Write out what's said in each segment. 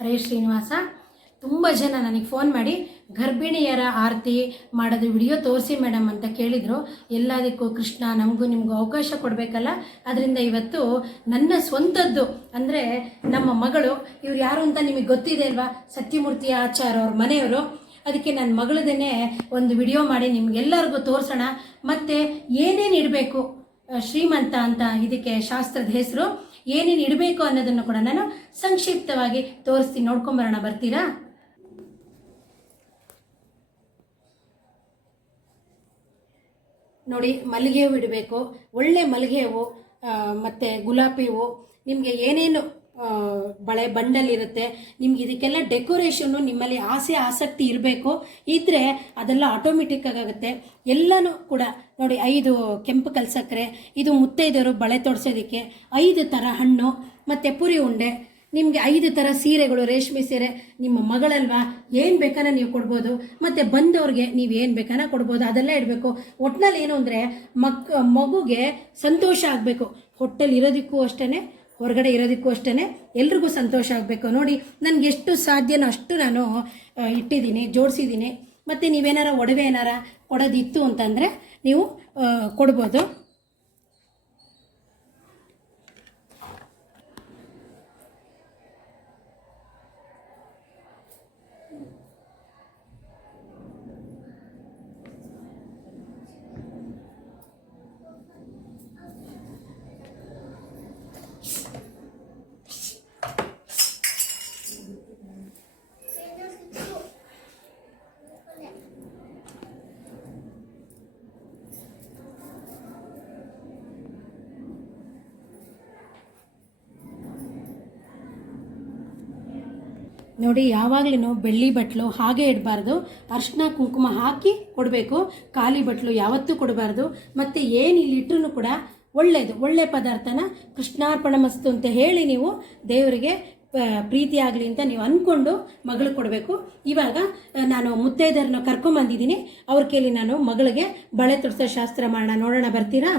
ಹರೇ ಶ್ರೀನಿವಾಸ. ತುಂಬ ಜನ ನನಗೆ ಫೋನ್ ಮಾಡಿ, ಗರ್ಭಿಣಿಯರ ಆರತಿ ಮಾಡೋದು ವಿಡಿಯೋ ತೋರಿಸಿ ಮೇಡಮ್ ಅಂತ ಕೇಳಿದರು. ಎಲ್ಲದಕ್ಕೂ ಕೃಷ್ಣ, ನಮಗೂ ನಿಮಗೂ ಅವಕಾಶ ಕೊಡಬೇಕಲ್ಲ? ಅದರಿಂದ ಇವತ್ತು ನನ್ನ ಸ್ವಂತದ್ದು ಅಂದರೆ ನಮ್ಮ ಮಗಳು, ಇವ್ರು ಯಾರು ಅಂತ ನಿಮಗೆ ಗೊತ್ತಿದೆ ಅಲ್ವಾ? ಸತ್ಯಮೂರ್ತಿ ಆಚಾರ್ಯ ಅವ್ರ ಮನೆಯವರು. ಅದಕ್ಕೆ ನನ್ನ ಮಗಳದೇ ಒಂದು ವಿಡಿಯೋ ಮಾಡಿ ನಿಮ್ಗೆಲ್ಲರಿಗೂ ತೋರಿಸೋಣ. ಮತ್ತು ಏನೇನು ಇಡಬೇಕು? ಶ್ರೀಮಂತ ಅಂತ ಇದಕ್ಕೆ ಶಾಸ್ತ್ರದ ಹೆಸರು. ಏನೇನು ಇಡಬೇಕು ಅನ್ನೋದನ್ನು ಕೂಡ ನಾನು ಸಂಕ್ಷಿಪ್ತವಾಗಿ ತೋರಿಸ್ತೀನಿ. ನೋಡ್ಕೊಂಬರೋಣ, ಬರ್ತೀರಾ? ನೋಡಿ ಮಲ್ಲಿಗೆ ಹೂವು ಇಡಬೇಕು. ಒಳ್ಳೆ ಮಲ್ಲಿಗೆ ಹೂವು ಮತ್ತು ಗುಲಾಬಿ ಹೂವು. ನಿಮಗೆ ಏನೇನು ಬಳೆ ಬಂಡಲ್ ಇರುತ್ತೆ ನಿಮ್ಗೆ ಇದಕ್ಕೆಲ್ಲ ಡೆಕೋರೇಷನ್ನು ನಿಮ್ಮಲ್ಲಿ ಆಸೆ, ಆಸಕ್ತಿ ಇರಬೇಕು. ಇದ್ದರೆ ಅದೆಲ್ಲ ಆಟೋಮೆಟಿಕ್ ಆಗುತ್ತೆ ಎಲ್ಲನೂ ಕೂಡ ನೋಡಿ, ಐದು ಕೆಂಪು ಕಲ್ಸಕ್ಕರೆ, ಇದು ಮುತ್ತೈದೆಯವರು ಬಳೆ ತೊಡ್ಸೋದಕ್ಕೆ ಐದು ಥರ ಹಣ್ಣು, ಮತ್ತು ಪುರಿ ಉಂಡೆ. ನಿಮಗೆ ಐದು ಥರ ಸೀರೆಗಳು, ರೇಷ್ಮೆ ಸೀರೆ, ನಿಮ್ಮ ಮಗಳಲ್ವಾ? ಏನು ಬೇಕಾನ ನೀವು ಕೊಡ್ಬೋದು. ಮತ್ತು ಬಂದವ್ರಿಗೆ ನೀವು ಏನು ಬೇಕಾನ ಕೊಡ್ಬೋದು. ಅದೆಲ್ಲ ಇಡಬೇಕು. ಒಟ್ನಲ್ಲಿ ಏನು ಅಂದರೆ ಮಕ್, ಮಗುಗೆ ಸಂತೋಷ ಆಗಬೇಕು. ಹೊಟ್ಟೆಲಿ ಇರೋದಕ್ಕೂ ಅಷ್ಟೇ ಹೊರಗಡೆ ಇರೋದಕ್ಕೂ ಅಷ್ಟೇ ಎಲ್ರಿಗೂ ಸಂತೋಷ ಆಗಬೇಕು. ನೋಡಿ, ನನಗೆ ಎಷ್ಟು ಸಾಧ್ಯನೋ ಅಷ್ಟು ನಾನು ಇಟ್ಟಿದ್ದೀನಿ, ಜೋಡಿಸಿದ್ದೀನಿ. ಮತ್ತು ನೀವೇನಾರ ಒಡವೆ ಏನಾರ ಕೊಡೋದಿತ್ತು ಅಂತಂದರೆ ನೀವು ಕೊಡ್ಬೋದು. ನೋಡಿ, ಯಾವಾಗಲೂ ಬೆಳ್ಳಿ ಬಟ್ಲು ಹಾಗೆ ಇಡಬಾರ್ದು. ಅರ್ಶಿನ ಕುಂಕುಮ ಹಾಕಿ ಕೊಡಬೇಕು. ಖಾಲಿ ಬಟ್ಲು ಯಾವತ್ತೂ ಕೊಡಬಾರ್ದು. ಮತ್ತು ಏನು ಇಲ್ಲಿ ಇಟ್ಟರು ಕೂಡ ಒಳ್ಳೆಯದು ಒಳ್ಳೆಯ ಪದಾರ್ಥನ ಕೃಷ್ಣಾರ್ಪಣ ಮಸ್ತು ಅಂತ ಹೇಳಿ ನೀವು ದೇವರಿಗೆ ಪ್ರೀತಿ ಆಗಲಿ ಅಂತ ನೀವು ಅಂದ್ಕೊಂಡು ಮಗಳು ಕೊಡಬೇಕು. ಇವಾಗ ನಾನು ಮುತ್ತೈದರನ್ನ ಕರ್ಕೊಂಬಂದಿದ್ದೀನಿ. ಅವ್ರ ಕೇಳಿ ನಾನು ಮಗಳಿಗೆ ಬಳೆ ತೊಡಿಸೋ ಶಾಸ್ತ್ರ ಮಾಡೋಣ, ನೋಡೋಣ, ಬರ್ತೀರಾ?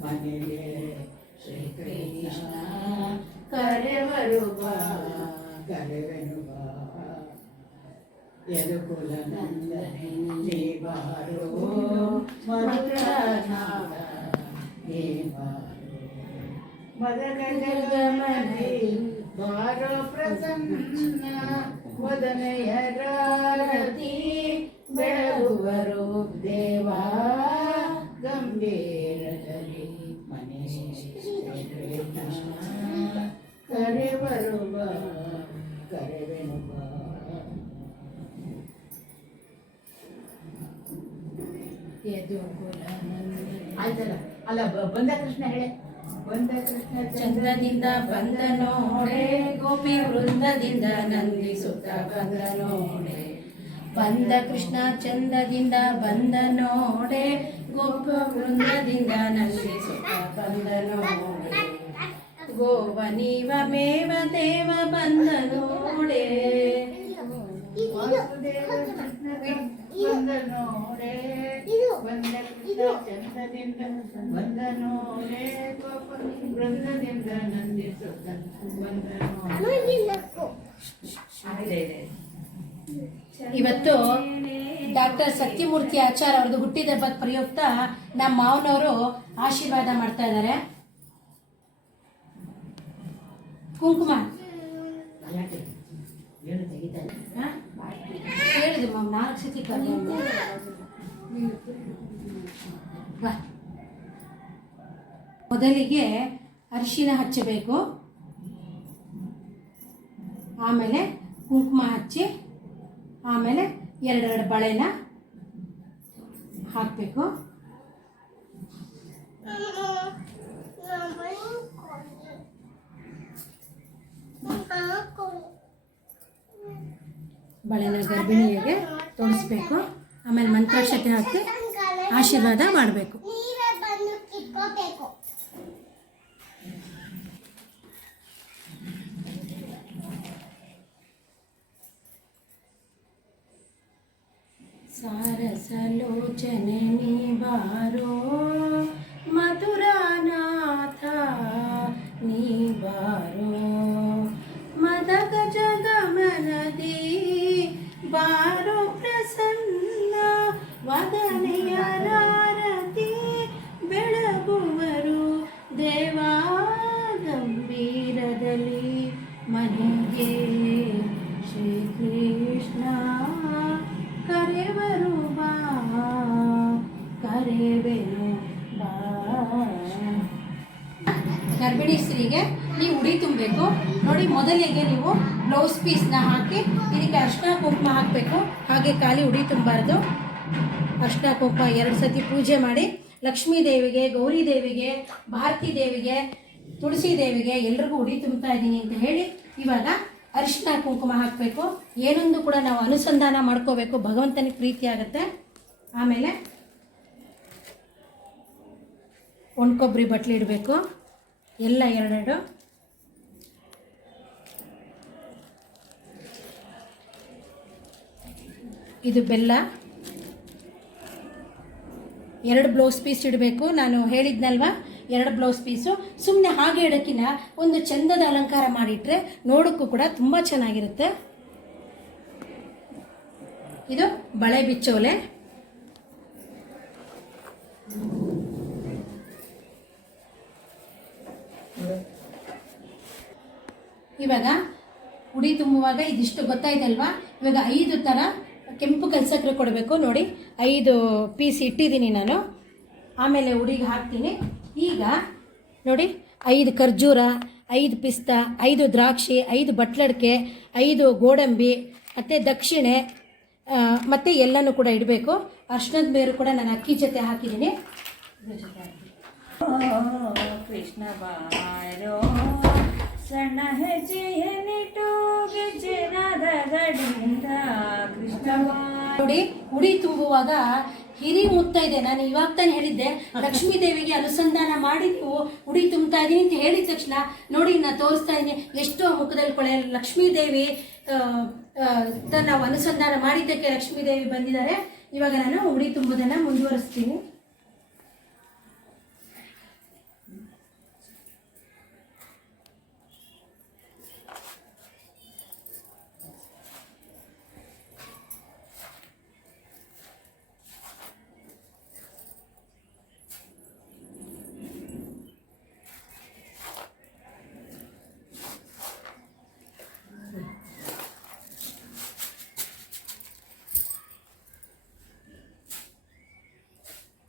ಮನೆಗೆ ಶ್ರೀಕೃಷ್ಣ ಕರೆವರು ಬಾ ಕರೆವೆನು ಬಾ ಯದುಕುಲ ನಂದನೆ ನೀ ಬಾರೋ ಮಧುರನಾದ ನೀ ಬಾರೋ ಮದಗ ಜಗಮನೆ ಬಾರೋ ಪ್ರಸನ್ನ ವದನೆಯ ರಾರತಿ ಬೆಳಗುವರು ದೇವಾ ಗಂಭೀರದಲ್ಲಿ ಕರೆವೆನು ಆಯ್ತಲ್ಲ. ಅಲ್ಲ ಬಂದ ಕೃಷ್ಣ ಹೇಳೆ. ಬಂದ ಕೃಷ್ಣ ಚಂದ್ರದಿಂದ ಬಂದ ನೋಡೆ ಗೋಪಿ ವೃಂದದಿಂದ ನಂದಿಸುತ್ತ ಬಂದ ನೋಡೆ. ಬಂದ ಕೃಷ್ಣ ಚಂದದಿಂದ ಬಂದ ನೋಡೆ ಗೋಪ ವೃಂದದಿಂದ ನಂದಿಸುತ್ತ ಬಂದ ನೋಡೆ ಗೋವ ನೀವ ಮೇವ ದೇವ ಬಂದ ನೋಡೆ ವಾಸುದೇವ ಕೃಷ್ಣಗೆ ಬಂದ ನೋಡೆ ಬಂದ ಕೃಷ್ಣ ಚಂದದಿಂದ ಬಂದ ನೋಡೆ ಗೋಪ ವೃಂದದಿಂದ ನಂದಿಸುತ್ತ ಬಂದ ನೋಡೆ ಇದೆ ಇದೆ ಇವತ್ತು ಡಾಕ್ಟರ್ ಸತ್ಯಮೂರ್ತಿ ಆಚಾರ್ ಅವ್ರದ್ದು ಹುಟ್ಟಿದಬ್ಬದ ಪ್ರಯುಕ್ತ ನಮ್ಮ ಮಾವನವರು ಆಶೀರ್ವಾದ ಮಾಡ್ತಾ ಇದ್ದಾರೆ. ಕುಂಕುಮ? ಹೇಳಿದೆ ಮಾಮ್ ನಾಲ್ಕು ಸತಿ. ಮೊದಲಿಗೆ ಅರಿಶಿನ ಹಚ್ಚಬೇಕು. ಆಮೇಲೆ ಕುಂಕುಮ ಹಚ್ಚಿ, ಆಮೇಲೆ ಎರಡೆರಡು ಬಳೆನ ಹಾಕಬೇಕು. ಬಳೆನ ಗರ್ಭಿಣಿಗೆ ತೊಡಿಸ್ಬೇಕು. ಆಮೇಲೆ ಮಂತ್ರಾಕ್ಷತೆ ಹಾಕಿ ಆಶೀರ್ವಾದ ಮಾಡಬೇಕು. ನೀವೇ ಬಂದು ಕಿತ್ಕೋಬೇಕು ಸಾರಸಲೋಚನೆ ನೀ ಬಾರೋ ಮಧುರಾನಾಥ ನೀ ಬಾರೋ ಸ್ತ್ರೀಗೆ ನೀವು ಉಡಿ ತುಂಬಬೇಕು. ನೋಡಿ, ಮೊದಲಿಗೆ ನೀವು ಬ್ಲೌಸ್ ಪೀಸ್ನ ಹಾಕಿ, ಇದಕ್ಕೆ ಅರ್ಶಿನ ಕುಂಕುಮ ಹಾಕಬೇಕು. ಹಾಗೆ ಖಾಲಿ ಉಡಿ ತುಂಬಬಾರ್ದು. ಅರ್ಶಿನ ಕುಂಕುಮ ಎರಡು ಸತಿ ಪೂಜೆ ಮಾಡಿ. ಲಕ್ಷ್ಮೀ ದೇವಿಗೆ, ಗೌರಿ ದೇವಿಗೆ, ಭಾರತಿ ದೇವಿಗೆ, ತುಳಸಿ ದೇವಿಗೆ ಎಲ್ರಿಗೂ ಉಡಿ ತುಂಬ್ತಾ ಇದ್ದೀನಿ ಅಂತ ಹೇಳಿ ಇವಾಗ ಅರಿಶಿನ ಕುಂಕುಮ ಹಾಕಬೇಕು. ಏನೊಂದು ಕೂಡ ನಾವು ಅನುಸಂಧಾನ ಮಾಡ್ಕೋಬೇಕು. ಭಗವಂತನಿಗೆ ಪ್ರೀತಿ ಆಗುತ್ತೆ. ಆಮೇಲೆ ಒಣಕೊಬ್ಬರಿ ಬಟ್ಲಿ ಇಡಬೇಕು. ಎಲ್ಲ ಎರಡೆರಡು. ಇದು ಬೆಲ್ಲ. ಎರಡು ಬ್ಲೌಸ್ ಪೀಸ್ ಇಡಬೇಕು. ನಾನು ಹೇಳಿದ್ನಲ್ವಾ? ಎರಡು ಬ್ಲೌಸ್ ಪೀಸು ಸುಮ್ಮನೆ ಹಾಗೆ ಇಡೋಕ್ಕಿಂತ ಒಂದು ಚಂದದ ಅಲಂಕಾರ ಮಾಡಿಟ್ರೆ ನೋಡೋಕ್ಕೂ ಕೂಡ ತುಂಬ ಚೆನ್ನಾಗಿರುತ್ತೆ. ಇದು ಬಳೆ ಬಿಚ್ಚೋಲೆ. ಇವಾಗ ಉಡಿ ತುಂಬುವಾಗ ಇದಿಷ್ಟು ಗೊತ್ತಾಯ್ತಲ್ವಾ? ಇವಾಗ ಐದು ಥರ ಕೆಂಪು ಕಲ್ಸಕ್ರೆ ಕೊಡಬೇಕು ನೋಡಿ. ಐದು ಪೀಸ್ ಇಟ್ಟಿದ್ದೀನಿ ನಾನು. ಆಮೇಲೆ ಉಡಿಗೆ ಹಾಕ್ತೀನಿ. ಈಗ ನೋಡಿ, ಐದು ಖರ್ಜೂರ, ಐದು ಪಿಸ್ತಾ, ಐದು ದ್ರಾಕ್ಷಿ, ಐದು ಬಟ್ಲಡ್ಕೆ, ಐದು ಗೋಡಂಬಿ, ಮತ್ತು ದಕ್ಷಿಣೆ ಮತ್ತು ಎಲ್ಲನೂ ಕೂಡ ಇಡಬೇಕು. ಅರ್ಶನದ ಬೇರು ಕೂಡ ನಾನು ಅಕ್ಕಿ ಜೊತೆ ಹಾಕಿದ್ದೀನಿ. ಕೃಷ್ಣ ಬಾರೋ ಹೆಜ್ಜೆಯ ಹೆಜ್ಜೆಯನ್ನಿಟ್ಟು ಗೆಜ್ಜೆನಾದ ಗಡಿಯಿಂದ ಕೃಷ್ಣ ನೋಡಿ, ಉಡಿ ತುಂಬುವಾಗ ಹಿರಿ ಮುತ್ತೈದೆ ನಾನು ಇವಾಗ ತಾನೇ ಹೇಳಿದ್ದೆ, ಲಕ್ಷ್ಮೀ ದೇವಿಗೆ ಅನುಸಂಧಾನ ಮಾಡಿ ನೀವು ಉಡಿ ತುಂಬ್ತಾ ಇದೀನಿ ಅಂತ ಹೇಳಿದ ತಕ್ಷಣ, ನೋಡಿ ನಾನು ತೋರಿಸ್ತಾ ಇದ್ದೀನಿ, ಎಷ್ಟು ಮುಖದಲ್ಲಿ ಕೊಳೆ. ಲಕ್ಷ್ಮೀ ದೇವಿ ನಾವು ಅನುಸಂಧಾನ ಮಾಡಿದ್ದಕ್ಕೆ ಲಕ್ಷ್ಮೀ ದೇವಿ ಬಂದಿದ್ದಾರೆ. ಇವಾಗ ನಾನು ಉಡಿ ತುಂಬೋದನ್ನ ಮುಂದುವರಿಸ್ತೀನಿ.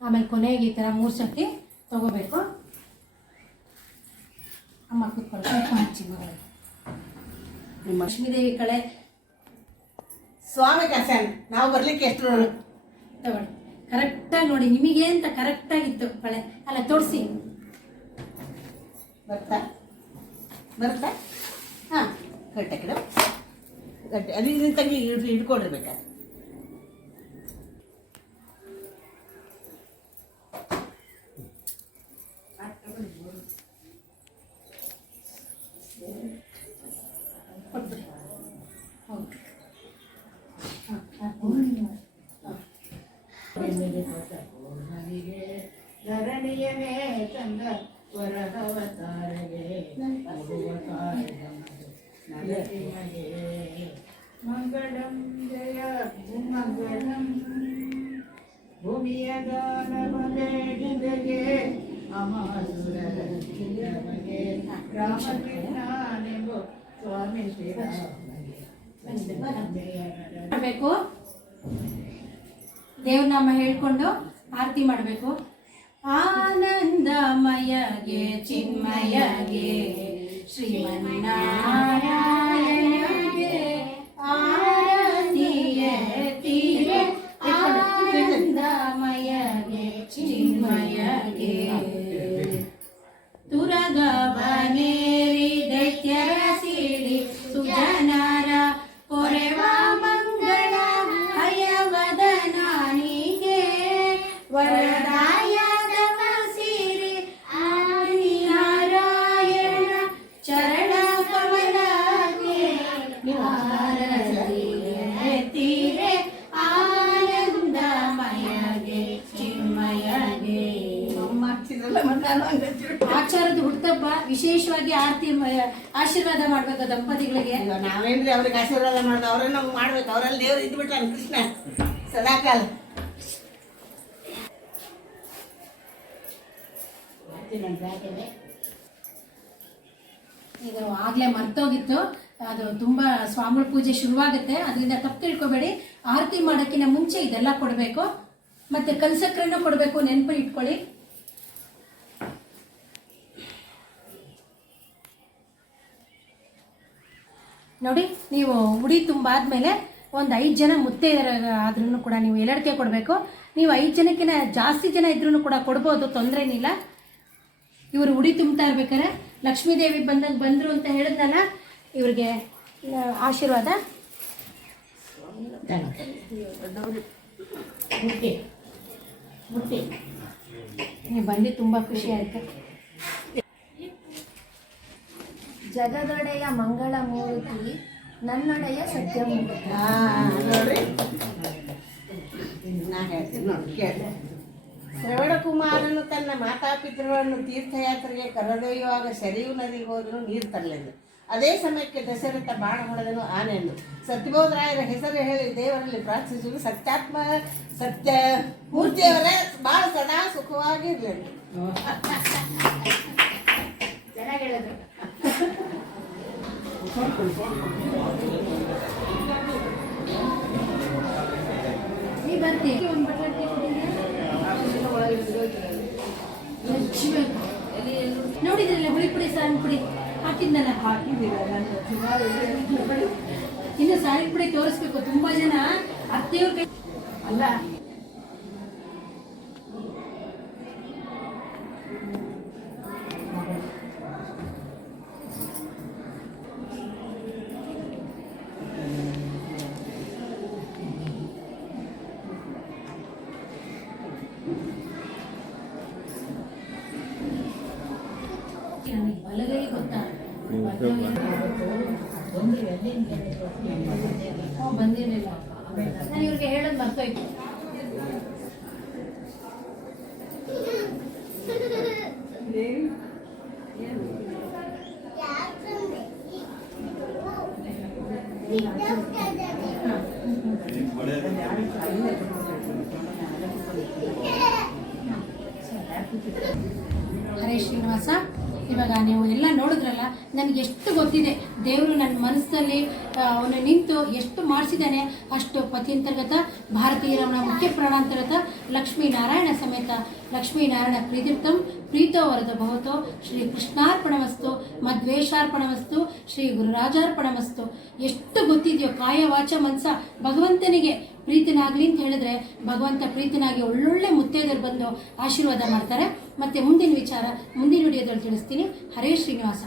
ಆಮೇಲೆ ಕೊನೆಗೆ ಈ ಥರ ಮೂರು ಸತಿ ತಗೋಬೇಕು. ಅಮ್ಮ ಕೂತ್ಕೊಳ್ಳಿ ಕುಂಕುಮ ಹಚ್ಚಿ ಮಗಳು. ನಿಮ್ಮ ಲಕ್ಷ್ಮೀದೇವಿ ಕಳೆ ಸ್ವಾಮಿ ಕಸನ್ ನಾವು ಬರ್ಲಿಕ್ಕೆ ಎಷ್ಟು ತಗೊಳ್ಳಿ. ಕರೆಕ್ಟಾಗಿ ನೋಡಿ ನಿಮಗೆ ಅಂತ ಕರೆಕ್ಟಾಗಿತ್ತು ಕಳೆ ಅಲ್ಲ ತೋರಿಸಿ. ಬರ್ತಾ? ಬರ್ತಾ? ಹಾಂ ಕರೆಕ್ಟ ಕಡೆ. ಗಟ್ಟಿ ಅದು ಇದನ್ನ ತಂಗಿ ಹಿಡ್ ರಾಮಕೃಷ್ಣನೆಂಬು ಸ್ವಾಮಿ ಮಾಡಬೇಕು ದೇವ್ರನಾಮ ಹೇಳ್ಕೊಂಡು ಆರತಿ ಮಾಡಬೇಕು. ಆನಂದಮಯಗೆ ಚಿನ್ಮಯಗೆ ಶ್ರೀಮನ್ನಾರಾಯಣಗೆ ಆಚಾರದ ಹುಟ್ಟಬ್ಬ ವಿಶೇಷವಾಗಿ ಆರತಿ ಆಶೀರ್ವಾದ ಮಾಡ್ಬೇಕು ದಂಪತಿಗಳಿಗೆ. ನಾವೇನ್ರಿ ಅವ್ರಿಗೆ ಆಶೀರ್ವಾದ ಮಾಡೋದು? ಅವರೇ ನಮ್ಗೆ ಮಾಡ್ಬೇಕು. ಅವರಲ್ಲಿ ದೇವ್ರು ಇದ್ಬಿಟ್ಟಾನ ಕೃಷ್ಣ. ಸದಾಕಾಲ. ಇದು ಆಗ್ಲೇ ಮರ್ತೋಗಿತ್ತು. ಅದು ತುಂಬಾ ಸ್ವಾಮಿ ಪೂಜೆ ಶುರುವಾಗುತ್ತೆ. ಅದರಿಂದ ತಪ್ಪು ತಿಳ್ಕೊಬೇಡಿ. ಆರತಿ ಮಾಡೋಕ್ಕಿಂತ ಮುಂಚೆ ಇದೆಲ್ಲ ಕೊಡಬೇಕು. ಮತ್ತೆ ಕಲ್ಸಕ್ರೆನೂ ಕೊಡಬೇಕು ನೆನಪು ಇಟ್ಕೊಳ್ಳಿ. ನೋಡಿ, ನೀವು ಉಡಿ ತುಂಬಾದ್ಮೇಲೆ ಒಂದು ಐದು ಜನ ಮುತ್ತೈದರ ಆದ್ರೂ ಕೂಡ ನೀವು ಎಲ್ಲಡಿಕೆ ಕೊಡಬೇಕು. ನೀವು ಐದು ಜನಕ್ಕಿಂತ ಜಾಸ್ತಿ ಜನ ಇದ್ರೂ ಕೂಡ ಕೊಡ್ಬೋದು ತೊಂದರೆ ಏನಿಲ್ಲ ಇವರು ಉಡಿ ತುಂಬ್ತಾ ಇರ್ಬೇಕಾರೆ ಲಕ್ಷ್ಮೀದೇವಿ ಬಂದಾಗ ಬಂದರು ಅಂತ ಹೇಳಿದ್ನಲ್ಲ, ಇವ್ರಿಗೆ ಆಶೀರ್ವಾದ. ನೀವು ಬಂದು ತುಂಬ ಖುಷಿ ಆಯ್ತು. ಜಗದೊಡೆಯ ಮಂಗಳ ಮೂರ್ತಿ ನನ್ನೊಡೆಯ ಸತ್ಯಮೂರ್ತಿ ನೋಡ್ರಿ. ನಾ ಹೇಳ್ತೀನಿ ನೋಡಿ ಕೇಳಿ. ಶ್ರವಣ ಕುಮಾರನು ತನ್ನ ಮಾತಾಪಿತೃಗಳನ್ನು ತೀರ್ಥಯಾತ್ರೆಗೆ ಕರೆದೊಯ್ಯುವಾಗ ಸರಿಯು ನದಿಗೆ ಹೋದರೂ ನೀರು ತರಲಿಲ್ಲ ಅದೇ ಸಮಯಕ್ಕೆ ದಶರಥ ಬಾಣ ಹೊಡೆದನು ಆನೆಯನ್ನು ಸತ್ಯಬೋಧರಾಯರ ಹೆಸರು ಹೇಳಿ ದೇವರಲ್ಲಿ ಪ್ರಾರ್ಥಿಸಲು ಸತ್ಯಾತ್ಮ ಸತ್ಯ ಮೂರ್ತಿಯವರೇ ಬಹಳ ಸದಾ ಸುಖವಾಗಿರಲಿ ಚೆನ್ನಾಗಿ ಹೇಳಿದ್ರು ನೀ ಬರ್ತಿ ಒಂದು ಬಟಾಟೆ ನೋಡಿದ್ರಲ್ಲ ಹುಳಿ ಪುಡಿ ಸಾರಿನ ಪುಡಿ? ಹಾಕಿದ್ನಲ್ಲ? ಇನ್ನು ಸಾರಿನ ಪುಡಿ ತೋರಿಸ್ಬೇಕು ತುಂಬಾ ಜನ. ಅತ್ತೆಯವ್ರ ಅಲ್ಲ ನನಗೆ ಬಲಗೈ ಗೊತ್ತಾ ಒಂದು ಎಲ್ಲಿಂದ ಹ್ಞೂ ಬಂದಿರಲಿಲ್ಲ ನಾನು ಇವ್ರಿಗೆ ಹೇಳೋದು ಮರ್ತೋಯ್ತು ಹರೇ ಶ್ರೀನಿವಾಸ ಇವಾಗ ನೀವು ಎಲ್ಲ ನೋಡಿದ್ರಲ್ಲ ನನಗೆ ಎಷ್ಟು ಗೊತ್ತಿದೆ. ದೇವರು ನನ್ನ ಮನಸ್ಸಲ್ಲಿ ಅವನು ನಿಂತು ಎಷ್ಟು ಮಾಡಿಸಿದ್ದಾನೆ, ಅಷ್ಟು ಪತಿಯಂತರ್ಗತ ಭಾರತೀಯ ರಮಣ ಮುಖ್ಯ ಪ್ರಾಣಾಂತರ್ಗತ ಲಕ್ಷ್ಮೀನಾರಾಯಣ ಸಮೇತ ಲಕ್ಷ್ಮೀನಾರಾಯಣ ಪ್ರೀತಿರ್ಥಂ, ಪ್ರೀತೋ ವರದ ಭವತೋ, ಶ್ರೀ ಕೃಷ್ಣಾರ್ಪಣಮಸ್ತು, ಮದ್ವೇಷಾರ್ಪಣಮಸ್ತು, ಶ್ರೀ ಗುರುರಾಜಾರ್ಪಣಮಸ್ತು. ಎಷ್ಟು ಗೊತ್ತಿದೆಯೋ ಕಾಯ ವಾಚ ಮನಸ, ಭಗವಂತನಿಗೆ ಪ್ರೀತಿನಾಗ್ಲಿ ಅಂತ ಹೇಳಿದ್ರೆ, ಭಗವಂತ ಪ್ರೀತಿನಾಗಿ ಒಳ್ಳೊಳ್ಳೆ ಮುತ್ತೈದರು ಬಂದು ಆಶೀರ್ವಾದ ಮಾಡ್ತಾರೆ. ಮತ್ತೆ ಮುಂದಿನ ವಿಚಾರ, ಮುಂದಿನ ವಿಡಿಯೋದಲ್ಲಿ ತಿಳಿಸ್ತೀನಿ. ಹರೇ ಶ್ರೀನಿವಾಸ.